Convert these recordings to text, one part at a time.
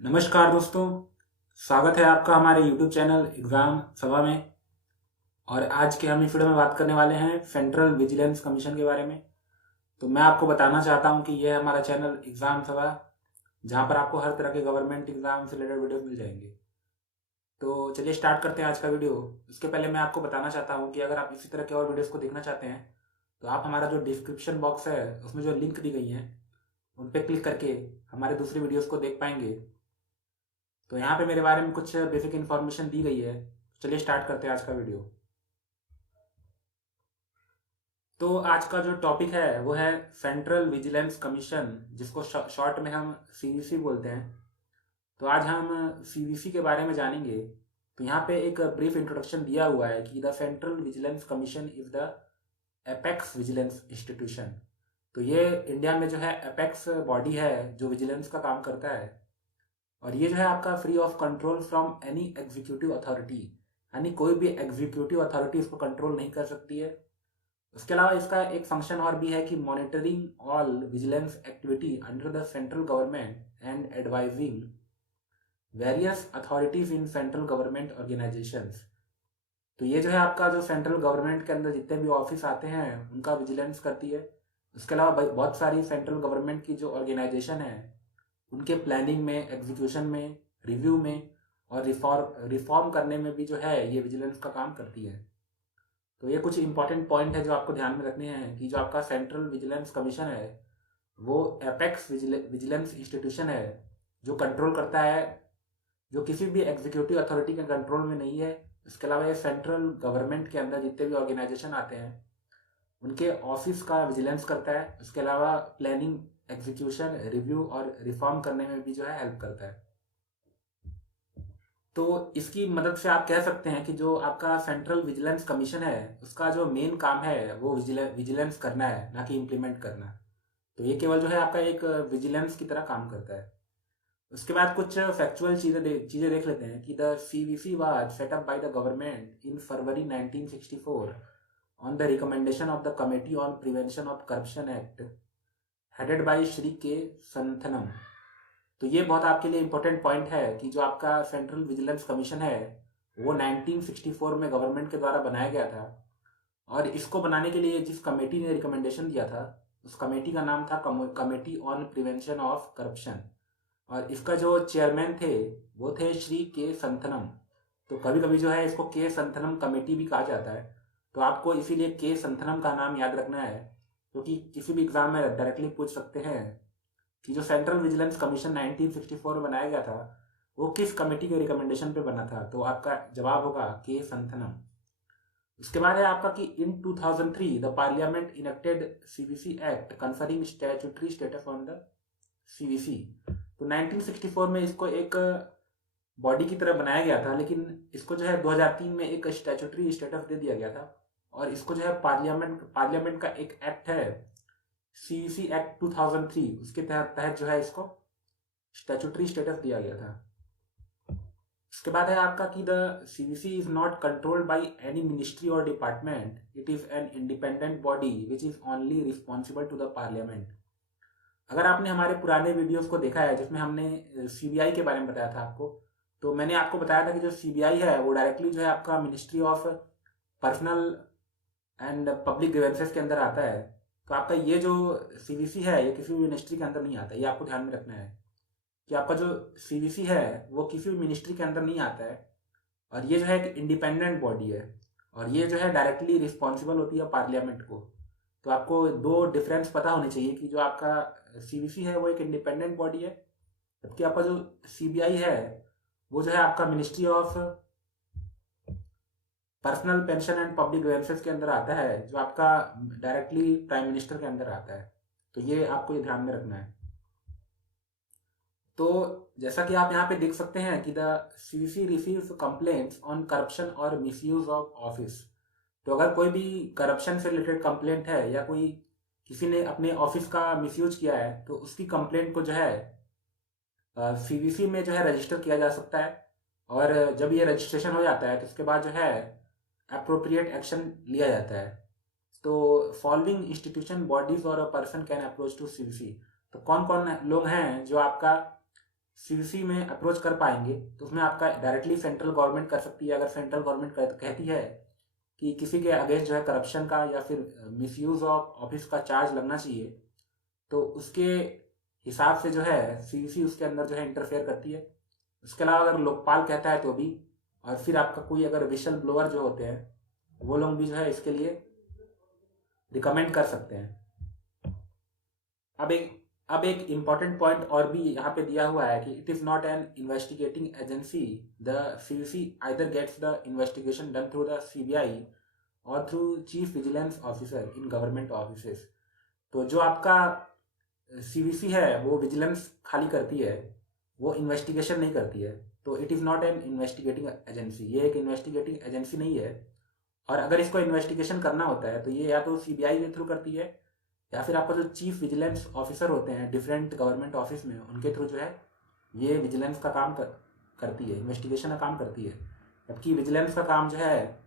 नमस्कार दोस्तों। स्वागत है आपका हमारे YouTube चैनल एग्ज़ाम सभा में। और आज के हम इस वीडियो में बात करने वाले हैं सेंट्रल विजिलेंस कमीशन के बारे में। तो मैं आपको बताना चाहता हूं कि यह है हमारा चैनल एग्ज़ाम सभा, जहां पर आपको हर तरह के गवर्नमेंट एग्जाम से रिलेटेड वीडियो मिल जाएंगे। तो चलिए स्टार्ट करते हैं आज का वीडियो। उसके पहले मैं आपको बताना चाहता हूँ कि अगर आप इसी तरह के और वीडियोज़ को देखना चाहते हैं तो आप हमारा जो डिस्क्रिप्शन बॉक्स है उसमें जो लिंक दी गई हैं उन पर क्लिक करके हमारे दूसरी वीडियोज़ को देख पाएंगे। तो यहाँ पे मेरे बारे में कुछ बेसिक इन्फॉर्मेशन दी गई है। चलिए स्टार्ट करते हैं आज का वीडियो। तो आज का जो टॉपिक है वो है सेंट्रल विजिलेंस कमीशन, जिसको शॉर्ट में हम सीवीसी बोलते हैं। तो आज हम सीवीसी के बारे में जानेंगे। तो यहाँ पे एक ब्रीफ इंट्रोडक्शन दिया हुआ है कि the central vigilance commission is the apex vigilance institution. तो ये इंडिया में जो है एपेक्स बॉडी है जो विजिलेंस का काम करता है। और ये जो है आपका free of control from any executive authority, यानी कोई भी एग्जीक्यूटिव अथॉरिटी इसको कंट्रोल नहीं कर सकती है। उसके अलावा इसका एक फंक्शन और भी है कि monitoring all vigilance activity under the central government and advising various authorities in central government organisations. तो ये जो है आपका जो सेंट्रल गवर्नमेंट के अंदर जितने भी ऑफिस आते हैं उनका विजिलेंस करती है। उसके अलावा बहुत सारी सेंट्रल गवर्नमेंट की जो ऑर्गेनाइजेशन है उनके प्लानिंग में, एग्जीक्यूशन में, रिव्यू में और रिफॉर्म करने में भी जो है ये विजिलेंस का काम करती है। तो ये कुछ इंपॉर्टेंट पॉइंट है जो आपको ध्यान में रखने हैं कि जो आपका सेंट्रल विजिलेंस कमीशन है वो एपेक्स विजिलेंस इंस्टीट्यूशन है जो कंट्रोल करता है, जो किसी भी एग्जीक्यूटिव अथॉरिटी के कंट्रोल में नहीं है। इसके अलावा ये सेंट्रल गवर्नमेंट के अंदर जितने भी ऑर्गेनाइजेशन आते हैं उनके ऑफिस का विजिलेंस करता है। उसके अलावा प्लानिंग, एग्जीक्यूशन, रिव्यू और रिफॉर्म करने में भी जो है हेल्प करता है। तो इसकी मदद से आप कह सकते हैं कि जो आपका सेंट्रल विजिलेंस कमीशन है उसका जो मेन काम है वो विजिलेंस करना है, ना कि इम्प्लीमेंट करना। तो ये केवल जो है आपका एक विजिलेंस की तरह काम करता है। उसके बाद कुछ फैक्चुअल चीजें देख लेते हैं कि the CVC was set up by the government in February 1964 on the recommendation of the committee on prevention of corruption act headed by Shri के संथनम। तो ये बहुत आपके लिए इंपॉर्टेंट पॉइंट है कि जो आपका सेंट्रल विजिलेंस कमीशन है वो 1964 में गवर्नमेंट के द्वारा बनाया गया था। और इसको बनाने के लिए जिस कमेटी ने रिकमेंडेशन दिया था उस कमेटी का नाम था committee on prevention of corruption. और इसका जो चेयरमैन थे वो थे श्री के संथनम। तो कभी कभी जो है इसको के संथनम कमेटी भी कहा जाता है। तो आपको इसीलिए के संथनम का नाम याद रखना है, क्योंकि किसी भी एग्जाम में डायरेक्टली पूछ सकते हैं कि जो सेंट्रल विजिलेंस कमीशन 1964 में बनाया गया था वो किस कमेटी के रिकमेंडेशन पे बना था। तो आपका जवाब होगा के संथनम। उसके बाद है आपका कि इन 2003 the parliament enacted CVC act conferring statutory status on the CVC. तो 1964 में इसको एक बॉडी की तरह बनाया गया था, लेकिन इसको जो है 2003 में एक स्टैट्यूटरी स्टेटस दे दिया गया था। और इसको जो है पार्लियामेंट का एक एक्ट है सीवीसी एक्ट 2003, उसके तहत जो है इसको स्टैट्यूटरी स्टेटस दिया गया था। उसके बाद है आपका कि the CVC is not controlled by any ministry और department, it is an independent body which is only responsible to the parliament. अगर आपने हमारे पुराने वीडियोस को देखा है जिसमें हमने सीबीआई के बारे में बताया था आपको, तो मैंने आपको बताया था कि जो सीबीआई है वो डायरेक्टली जो है आपका ministry of personal and public grievances के अंदर आता है। तो आपका ये जो सीवीसी है ये किसी भी मिनिस्ट्री के अंदर नहीं आता, ये आपको ध्यान में रखना है कि आपका जो सीवीसी है वो किसी भी मिनिस्ट्री के अंदर नहीं आता है। और ये जो है एक इंडिपेंडेंट बॉडी है और ये जो है डायरेक्टली रिस्पॉन्सिबल होती है पार्लियामेंट को। तो आपको दो डिफरेंस पता होने चाहिए कि जो आपका सीवीसी है वो एक इंडिपेंडेंट बॉडी है, जबकि आपका जो सीबीआई है वो जो है आपका ministry of personal pension and public grievances के अंदर आता है, जो आपका डायरेक्टली प्राइम मिनिस्टर के अंदर आता है। तो ये आपको ये ध्यान में रखना है। तो जैसा कि आप यहाँ पे देख सकते हैं कि the CVC receives complaints on corruption और मिसयूज ऑफ ऑफिस। तो अगर कोई भी करप्शन से रिलेटेड कंप्लेंट है या कोई किसी ने अपने ऑफिस का मिसयूज किया है तो उसकी कंप्लेंट को जो है सीवीसी में जो है रजिस्टर किया जा सकता है। और जब ये रजिस्ट्रेशन हो जाता है तो उसके बाद जो है अप्रोप्रिएट एक्शन लिया जाता है। तो फॉलोइंग इंस्टीट्यूशन, बॉडीज और a person can approach to CVC. तो कौन कौन लोग हैं जो आपका सीवीसी में अप्रोच कर पाएंगे तो उसमें आपका डायरेक्टली सेंट्रल गवर्नमेंट कर सकती है। अगर सेंट्रल गवर्नमेंट कहती है कि किसी के अगेंस्ट जो है करप्शन का या फिर मिसयूज ऑफ ऑफिस का चार्ज लगना चाहिए, तो उसके हिसाब से जो है सीवीसी उसके अंदर जो है इंटरफेयर करती है। उसके अलावा अगर लोकपाल कहता है तो भी, और फिर आपका कोई अगर विशल ब्लोअर जो होते हैं वो लोग भी जो है इसके लिए रिकमेंड कर सकते हैं। अब एक इम्पॉर्टेंट पॉइंट और भी यहाँ पे दिया हुआ है कि it is not an investigating agency. The CVC either gets the investigation done through the CBI और through chief vigilance officer in government offices. तो जो आपका सीवीसी है वो विजिलेंस खाली करती है, वो इन्वेस्टिगेशन नहीं करती है। तो it is not an investigating agency, ये एक इन्वेस्टिगेटिंग एजेंसी नहीं है। और अगर इसको इन्वेस्टिगेशन करना होता है तो ये या तो सीबीआई के थ्रू करती है, या फिर आपका जो चीफ विजिलेंस ऑफिसर होते हैं डिफरेंट गवर्नमेंट ऑफिस में, उनके थ्रू जो है ये विजिलेंस का काम करती है, इन्वेस्टिगेशन का काम करती है। जबकि विजिलेंस का काम जो है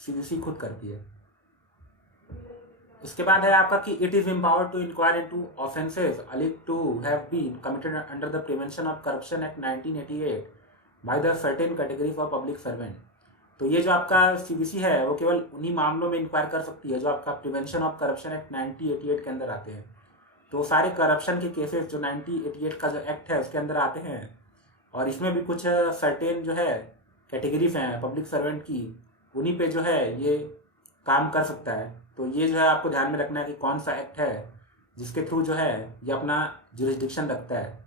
सीवीसी खुद करती है। उसके बाद है आपका कि it is empowered to inquire into offences alleged to have been committed under the prevention of corruption act 1988 by the certain category of public servant. तो ये जो आपका सीबीसी है वो केवल उन्हीं मामलों में इंक्वायर कर सकती है जो आपका प्रिवेंशन ऑफ करप्शन एक्ट 1988 के अंदर आते हैं। तो सारे करप्शन के केसेस जो 1988 का जो एक्ट है उसके अंदर आते हैं, और इसमें भी कुछ सर्टेन जो है कैटेगरीज हैं पब्लिक सर्वेंट की, उन्हीं पे जो है ये काम कर सकता है। तो ये जो है आपको ध्यान में रखना है कि कौन सा एक्ट है जिसके थ्रू जो है ये अपना जुरिस्डिक्शन रखता है।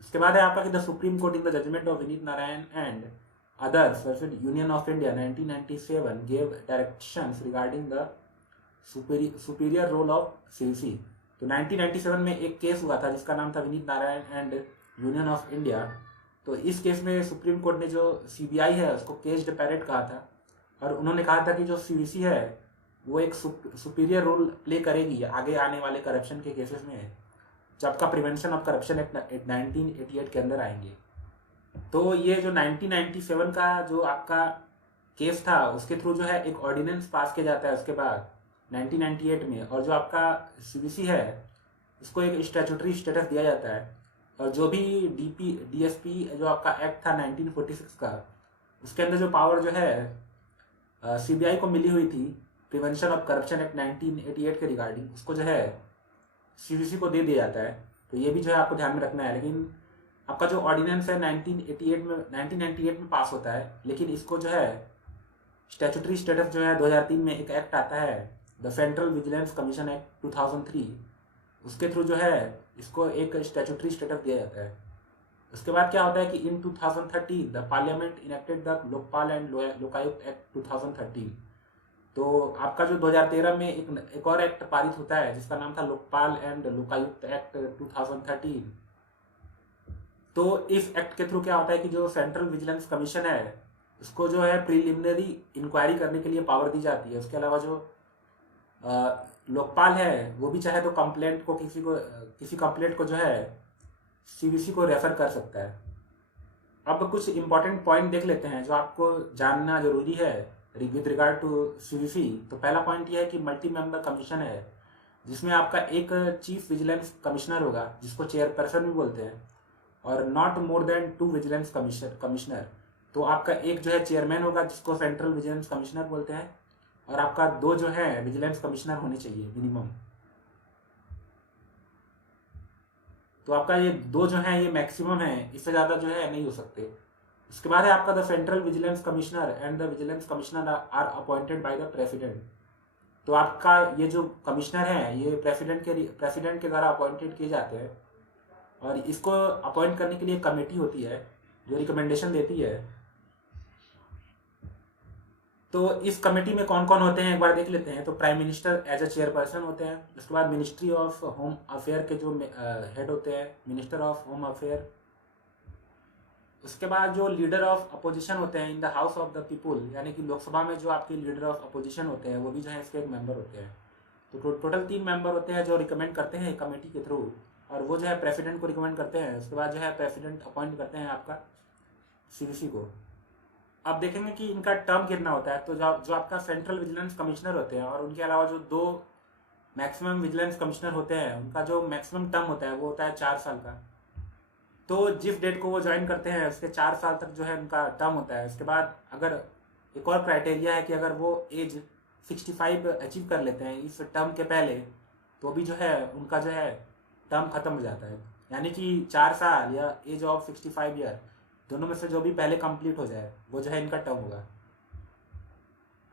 उसके बाद है आपका कि the Supreme Court in the judgment of Vineet Narayan and others versus Union of India 1997 gave directions regarding the superior role of CVC. तो 1997 में एक केस हुआ था जिसका नाम था Vineet Narayan and union of India. तो इस केस में सुप्रीम कोर्ट ने जो सीबीआई है उसको केस डेपेरेट कहा था, और उन्होंने कहा था कि जो सीवीसी है वो एक सुपीरियर रोल प्ले करेगी आगे आने वाले करप्शन के केसेस में, जब का प्रिवेंशन ऑफ करप्शन एक्ट 1988 के अंदर आएंगे। तो ये जो 1997 का जो आपका केस था उसके थ्रू जो है एक ऑर्डिनेंस पास किया जाता है उसके बाद 1998 में, और जो आपका सीबीसी है उसको एक स्टैट्यूटरी स्टेटस दिया जाता है। और जो भी डीएसपी जो आपका एक्ट था 1946 का, उसके अंदर जो पावर जो है सीबीआई को मिली हुई थी प्रिवेंशन ऑफ करप्शन एक्ट 1988 के रिगार्डिंग, उसको जो है सीबीसी को दे दिया जाता है। तो ये भी जो है आपको ध्यान में रखना है। लेकिन आपका जो ऑर्डिनेंस है 1998 में पास होता है, लेकिन इसको जो है स्टैट्यूटरी स्टेटस जो है 2003 में एक एक्ट आता है the central vigilance commission act 2003, उसके थ्रू जो है इसको एक स्टैट्यूटरी स्टेटस दिया जाता है। उसके बाद क्या होता है कि इन 2013 the parliament enacted the Lokpal and Lokayukta act 2013। तो आपका जो 2013 में एक और एक्ट पारित होता है जिसका नाम था लोकपाल एंड लोकायुक्त एक्ट 2013। तो इस एक्ट के थ्रू क्या होता है कि जो सेंट्रल विजिलेंस कमीशन है उसको जो है प्रीलिमिनरी इंक्वायरी करने के लिए पावर दी जाती है। उसके अलावा जो लोकपाल है वो भी चाहे तो कंप्लेंट को किसी कंप्लेंट को जो है सीबीसी को रेफर कर सकता है। अब कुछ इंपॉर्टेंट पॉइंट देख लेते हैं जो आपको जानना जरूरी है विद रिगार्ड टू सीबीसी। तो पहला पॉइंट ये है कि मल्टी मेंबर कमीशन है जिसमें आपका एक चीफ विजिलेंस कमिश्नर होगा जिसको चेयरपर्सन भी बोलते हैं, और not more than 2 vigilance commissioner. तो आपका एक जो है चेयरमैन होगा जिसको सेंट्रल विजिलेंस कमिश्नर बोलते हैं, और आपका 2 जो है विजिलेंस कमिश्नर होने चाहिए मिनिमम। तो आपका ये 2 जो है ये मैक्सिमम है, इससे ज़्यादा जो है नहीं हो सकते। उसके बाद है आपका the central vigilance commissioner and the vigilance commissioner are appointed by the president. तो आपका ये जो कमिश्नर है ये प्रेसिडेंट के द्वारा अपॉइंटेड किए जाते हैं, और इसको अपॉइंट करने के लिए कमेटी होती है जो रिकमेंडेशन देती है। तो इस कमेटी में कौन कौन होते हैं एक बार देख लेते हैं। तो prime minister as a chairperson होते हैं। उसके बाद मिनिस्ट्री ऑफ होम अफेयर के जो हेड होते हैं मिनिस्टर ऑफ होम अफेयर। उसके बाद जो लीडर ऑफ अपोजिशन होते हैं in the house of the people, यानी कि लोकसभा में जो आपके लीडर ऑफ अपोजिशन होते हैं वो भी जो है इसके एक मेंबर होते हैं। तो टोटल 3 मेंबर होते हैं जो रिकमेंड करते हैं कमेटी के थ्रू, और वो जो है प्रेसिडेंट को रिकमेंड करते हैं। उसके बाद जो है प्रेसिडेंट अपॉइंट करते हैं आपका सीबीसी को। अब देखेंगे कि इनका टर्म कितना होता है। तो जो आपका सेंट्रल विजिलेंस कमिश्नर होते हैं और उनके अलावा जो 2 मैक्सिमम विजिलेंस कमिश्नर होते हैं उनका जो मैक्सिमम टर्म होता है वो होता है 4 साल का। तो जिस डेट को वो ज्वाइन करते हैं उसके 4 साल तक जो है उनका टर्म होता है। उसके बाद अगर एक और क्राइटेरिया है कि अगर वो एज 65 अचीव कर लेते हैं इस टर्म के पहले, तो भी जो है उनका जो है टर्म खत्म हो जाता है। यानी कि 4 साल या एज ऑफ 65 ईयर दोनों में से जो भी पहले कंप्लीट हो जाए वो जो है इनका टर्म होगा।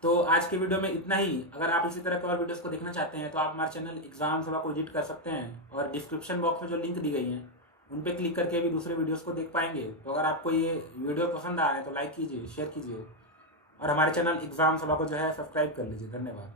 तो आज के वीडियो में इतना ही। अगर आप इसी तरह के और वीडियोस को देखना चाहते हैं तो आप हमारे चैनल एग्जाम सभा को विजिट कर सकते हैं, और डिस्क्रिप्शन बॉक्स में जो लिंक दी गई हैं उन पर क्लिक करके भी दूसरे वीडियोस को देख पाएंगे। तो अगर आपको ये वीडियो पसंद आ रहा है तो लाइक कीजिए, शेयर कीजिए, और हमारे चैनल एग्जाम सभा को जो है सब्सक्राइब कर लीजिए। धन्यवाद।